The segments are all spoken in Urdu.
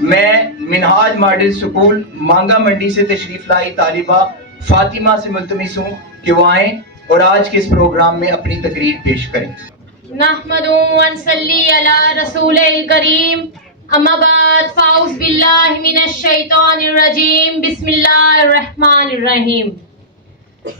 میں منہاج ماڈل سکول مانگا منڈی سے تشریف لائی طالبہ فاطمہ سے ملتمس ہوں کہ وہ آئیں اور آج کے اس پروگرام میں اپنی تقریر پیش کریں۔ نحمد و نصلی علی رسول الکریم، اما بعد فاعوذ باللہ من الشیطان الرجیم، بسم اللہ الرحمن الرحیم۔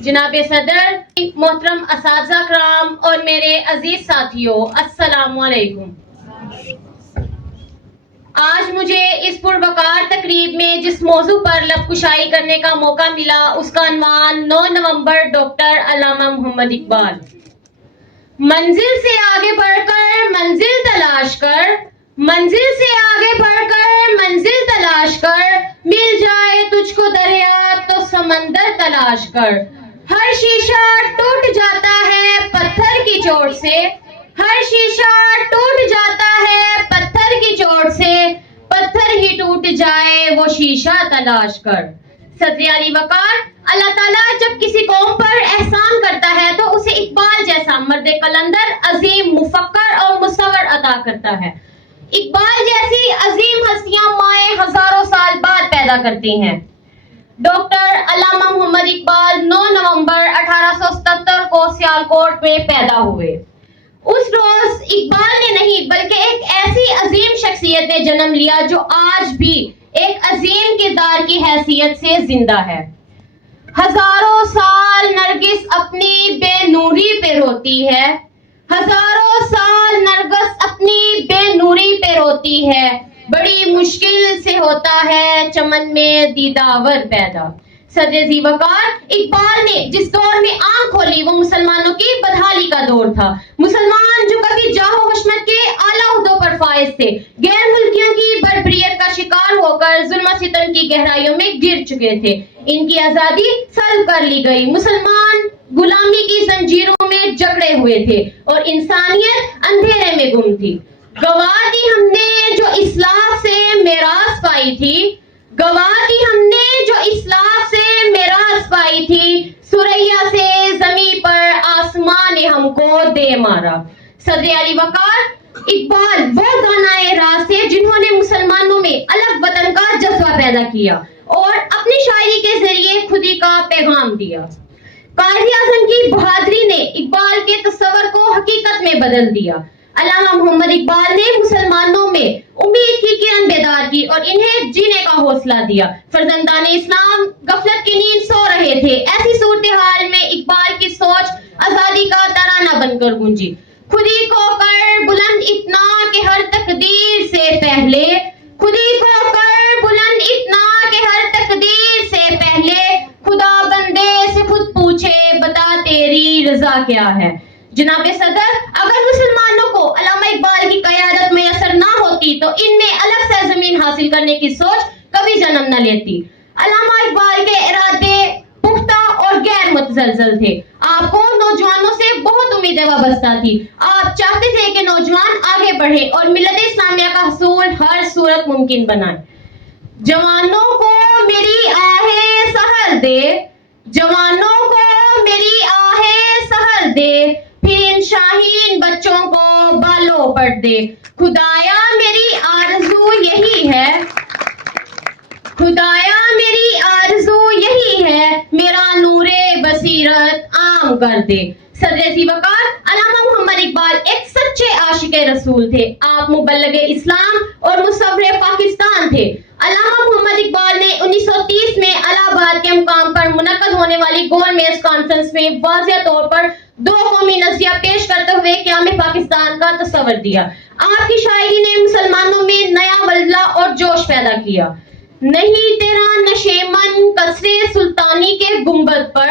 جناب صدر، محترم اساتذہ کرام اور میرے عزیز ساتھیوں، السلام علیکم۔ آج مجھے اس پروقار تقریب میں جس موضوع پر لب کشائی کرنے کا موقع ملا اس کا عنوان 9 نومبر ڈاکٹر علامہ محمد اقبال۔ منزل سے آگے بڑھ کر منزل تلاش کر، منزل سے آگے بڑھ کر منزل تلاش کر، مل جائے تجھ کو دریا تو سمندر تلاش کر۔ ہر شیشہ ٹوٹ جاتا ہے پتھر کی چوٹ سے، ہر شیشہ ٹوٹ جاتا ہے پتھر کی چوٹ سے، پتھر ہی ٹوٹ جائے وہ شیشہ تلاش کر۔ صدر علی وقار، اللہ تعالیٰ جب کسی قوم پر احسان کرتا ہے تو اسے اقبال جیسا مرد قلندر، عظیم مفکر اور مصور عطا کرتا ہے۔ اقبال جیسی عظیم ہستیاں مائیں ہزاروں سال بعد پیدا کرتی ہیں۔ ڈاکٹر علامہ محمد اقبال 9 نومبر 1877 کو سیالکوٹ میں پیدا ہوئے۔ اس روز اقبال نے نہیں بلکہ ایک ایسی عظیم شخصیت نے جنم لیا جو آج بھی ایک عظیم کردار کی حیثیت سے زندہ ہے۔ ہزاروں سال نرگس اپنی بے نوری پہ روتی ہے، ہزاروں سال نرگس اپنی بے نوری پہ روتی ہے، بڑی مشکل سے ہوتا ہے چمن میں دیداور پیدا۔ صدر ذی وقار، اقبال نے جس دور میں آنکھ کھولی وہ مسلمانوں کی بدحالی کا دور تھا۔ مسلمان جو کبھی جاہ و حشمت کے اعلیٰ عہدوں پر فائز تھے، غیر ملکیوں کی بربریت کا شکار ہو کر ظلم و ستم کی گہرائیوں میں گر چکے تھے۔ ان کی آزادی سلب کر لی گئی، مسلمان غلامی کی زنجیروں میں جکڑے ہوئے تھے اور انسانیت اندھیرے میں گم تھی۔ گواہ دی ہم نے جو اصلاح سے میراث پائی تھی، گواہ دی ہم نے جو اصلاح سے میراث پائی تھی، سریا سے زمیں پر آسمان نے ہم کو دے مارا۔ صدر علی وقار، اقبال وہ دانائے راز تھے جنہوں نے مسلمانوں میں الگ وطن کا جذبہ پیدا کیا اور اپنی شاعری کے ذریعے خودی کا پیغام دیا۔ قائد اعظم کی بہادری نے اقبال کے تصور کو حقیقت میں بدل دیا۔ علامہ محمد اقبال نے مسلمانوں میں امید کی کرن بیدار کی اور انہیں جینے کا حوصلہ دیا۔ فرزندان اسلام غفلت کی نیند سو رہے تھے، ایسی صورتحال میں اقبال کی سوچ آزادی کا ترانہ بن کر گونجی۔ خودی کو کر بلند اتنا کہ ہر تقدیر سے پہلے، خودی کو کر بلند اتنا کہ ہر تقدیر سے پہلے، خدا بندے سے خود پوچھے بتا تیری رضا کیا ہے۔ جناب صدر، اگر مسلمانوں کو علامہ اقبال کی قیادت میسر نہ ہوتی تو ان میں الگ سرزمین حاصل کرنے کی سوچ کبھی جنم نہ لیتی۔ علامہ اقبال کے ارادے پختہ اور غیر متزلزل تھے۔ آپ کو نوجوانوں سے بہت امیدیں وابستہ تھی۔ آپ چاہتے تھے کہ نوجوان آگے بڑھیں اور ملت اسلامیہ کا حصول ہر صورت ممکن بنائیں۔ جوانوں کو میری آہیں سحر دے، جوانوں کو میری آہیں سحر دے، پھر ان شاہین بچوں کو بالوں پر دے۔ خدایا میری آرزو یہی ہے، خدایا میری آرزو یہی ہے، میرا نور بصیرت عام کر دے۔ صدر ذی وقار، علامہ محمد اقبال ایک سچے عاشق رسول تھے۔ آپ مبلغ اسلام اور مصور پاکستان تھے۔ علامہ محمد اقبال نے 1930 میں الہ آباد کے مقام پر منعقد ہونے والی گول میز کانفرنس میں واضح طور پر دو قومی نظریہ پیش کرتے ہوئے قیام پاکستان کا تصور دیا۔ آپ کی شاعری نے مسلمانوں میں نیا ولولہ اور جوش پیدا کیا۔ نہیں تیرا نشیمن قصرِ سلطانی کے گنبد پر،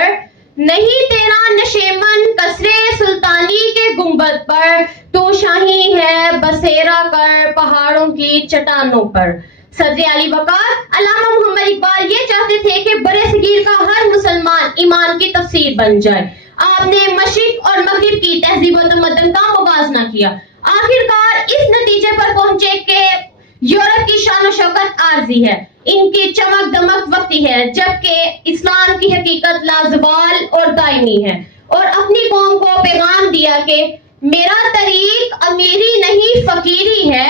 نہیں تیرا نشیمن قصرِ سلطانی کے گنبد پر، تو شاہی ہے بسیرا کر پہاڑوں کی چٹانوں پر۔ صدر علی وقار، علامہ محمد اقبال یہ چاہتے تھے کہ برِ صغیر کا ہر مسلمان ایمان کی تفسیر بن جائے۔ آپ نے مشرق اور مغرب کی تہذیب و تمدن کا موازنہ کیا۔ آخرکار اس نتیجے پر پہنچے کہ یورپ کی شان و شوکت عارضی ہے، ان کی چمک دمک وقتی ہے، جبکہ اسلام کی حقیقت لازوال اور دائمی ہے، اور اپنی قوم کو پیغام دیا کہ میرا طریق امیری نہیں فقیری ہے،